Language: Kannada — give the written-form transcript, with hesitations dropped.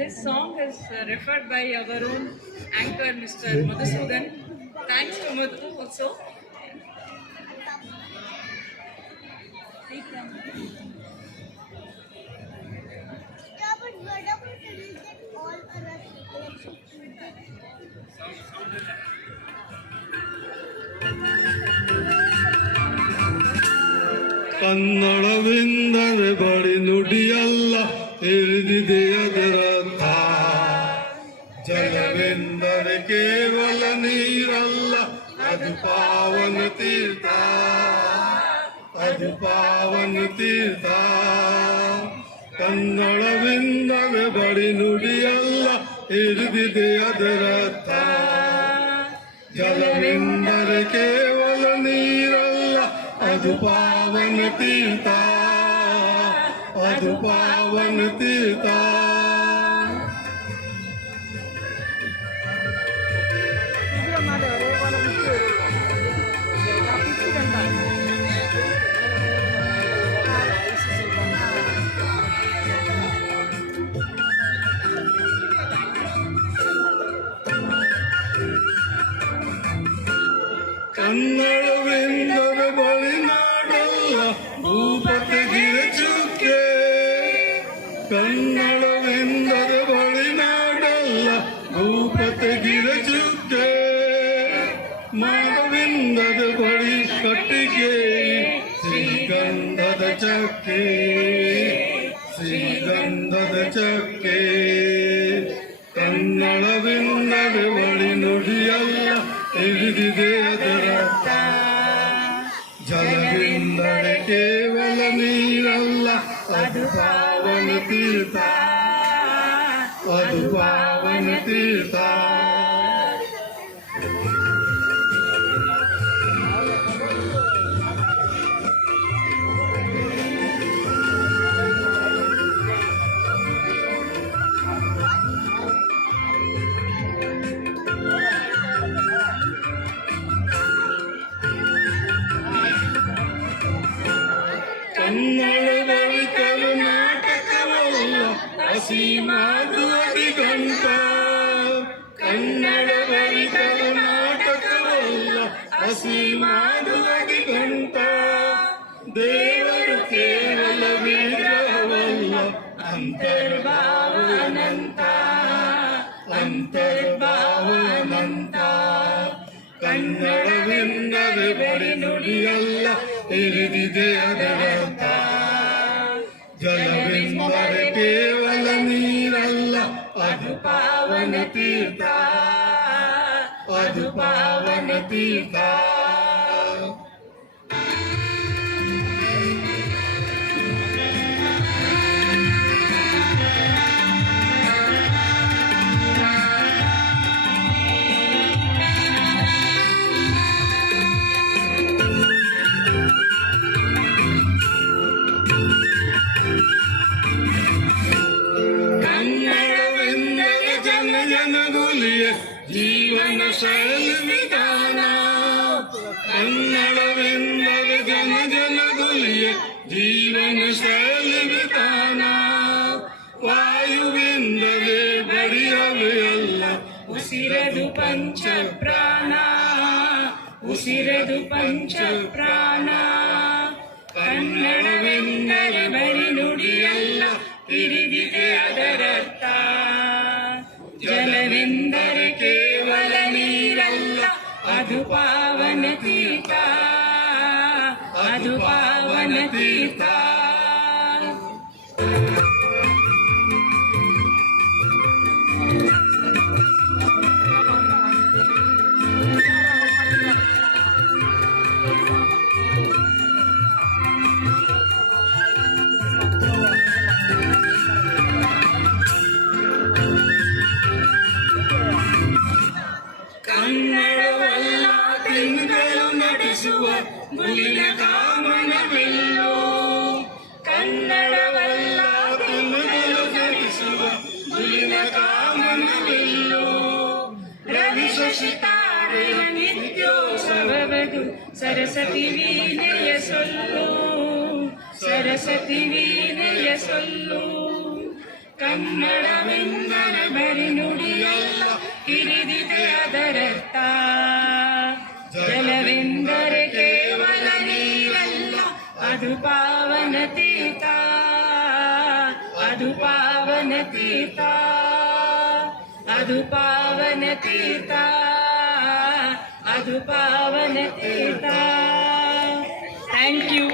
This song is referred by our own anchor, Mr. Madhusudan. Thanks to Madhu also. ಕನ್ನಡವೆಂದರೆ ಬಳಿ ನುಡಿಯಲ್ಲ ಹೇಳಿದೆ ಅದರರ್ಥ. ಜಲವೆಂದರೆ ಕೇವಲ ನೀರಲ್ಲ, ಅದು ಪಾವನ ತೀರ್ಥ, ಅದು ಪಾವನ ತೀರ್ಥ. ಕನ್ನಡವೆಂದರೆ ಬಳಿ ನುಡಿಯಲ್ಲ ಹೇಳಿದೆ ಅದರರ್ಥ. ಜಲವೆಂದರೆ ಕೇವಲ ನೀರಲ್ಲ, ಅದು ಪಾವನ ತೀರ್ಥ, ಅದು ಪಾವನ ತೀರ್ಥ. ಕನ್ನಡವೆಂದರೆ ಬಳಿನಾಡಲ್ಲ, ಭೂಪತಿಗಿರಿ ಚುಕ್ಕೆ. ಕನ್ನಡವೆಂದರೆ ಬಳಿನಾಡಲ್ಲ, ಭೂಪತಿಗಿರಿ ಚುಕ್ಕೆ. ಮಾನವೆಂದರೆ ಬಳಿ ಕಟ್ಟಿಗೆ, ಶ್ರೀಗಂಧದ ಚಕ್ಕೆ, ಶ್ರೀಗಂಧದ ಚಕ್ಕೆ. ಕನ್ನಡವೆಂದರೆ ಬಳಿ ನುಡಿಯಲ್ಲ ತಿಳಿದಿದೆ ಅದರರ್ಥ. ಜಲವೆಂದರೆ ಕೇವಲ ನೀರಲ್ಲ, ಅದು ಪಾವನ ತೀರ್ಥ, ಅದು ಪಾವನ ತೀರ್ಥ. ಕನ್ನಡದಲ್ಲಿ ಕರ್ನಾಟಕವಲ್ಲ, ಅಸೀಮಾದು ಅಡಿಗಂಟ. ಕನ್ನಡದಲ್ಲಿ ಕರ್ನಾಟಕವಲ್ಲ, ಅಸೀಮಾದು ಅಡಿಗಂಟ. ದೇವರು ಕೇವಲ ವಿಗ್ರಹವಲ್ಲ, ಅಂತರ್ಭಾವ ಅನಂತ, ಅಂತರ್ಭಾವ ಅನಂತ. ಕನ್ನಡವೆಂದರೆ ಬಳಿ ನುಡಿಯಲ್ಲ ತಿಳಿದಿದೆ ಅದರರ್ಥ. ಜಲವೆಂದರೆ ಕೇವಲ ನೀರಲ್ಲ, ಅದು ಪಾವನ ತೀರ್ಥ, ಅದು ಪಾವನ ತೀರ್ಥ. ಕನ್ನಡವೆಂದರೆ ಜನಗುಲಿಯ ಜೀವನ ಶೈಲಿ ವಿಧಾನ. ಕನ್ನಡವೆಂದರೆ ಜನಗುಲಿಯ ಜೀವನ ಶೈಲಿ ವಿಧಾನ. ವಾಯುವೆಂದರೆ ಬಡಿಯವೇ ಅಲ್ಲ, ಉಸಿರದು ಪಂಚ ಪ್ರಾಣ, ಉಸಿರದು ಪಂಚ ಪ್ರಾಣ. ಕನ್ನಡವೆಂದರೆ ಬರಿ ನುಡಿಯಲ್ಲ ತಿಳಿದಿದೆ ಅದರರ್ಥ. ಜಲವೆಂದರೆ ಕೇವಲ ನೀರಲ್ಲ, ಅದು ಪಾವನ ತೀರ್ಥ, ಅದು ಪಾವನ ತೀರ್ಥ. ಕನ್ನಡವಲ್ಲ ತಿಂಗಳು ನಡೆಸುವ ಮುಗಿನ ಕಾಮನವೆಲ್ಲೋ. ಕನ್ನಡವಲ್ಲ ತಿಂಗಳು ನಡೆಸುವ ಮುಗಿನ ಕಾಮನವೆಲ್ಲೋ. ರವಿ ಶಶಿ ತಾರೆಯ ನಿತ್ಯೋತ್ಸವವದು ಸರಸ್ವತಿ ವೀಣೆಯ ಸೊಲ್ಲು, ಸರಸ್ವತಿ ವೀಣೆಯ ಸೊಲ್ಲು. ಕನ್ನಡವೆಂದರೆ ಬರಿ ನುಡಿಯಲ್ಲ, ಹಿರಿದಿದೆ ಅದರರ್ಥ. ಜಲವೆಂದರೆ ಕೇವಲ ನೀರಲ್ಲ, ಅದು ಪಾವನ ತೀರ್ಥ, ಅದು ಪಾವನ ತೀರ್ಥ, ಅದು ಪಾವನ ತೀರ್ಥ, ಅದು ಪಾವನ ತೀರ್ಥ. Thank you.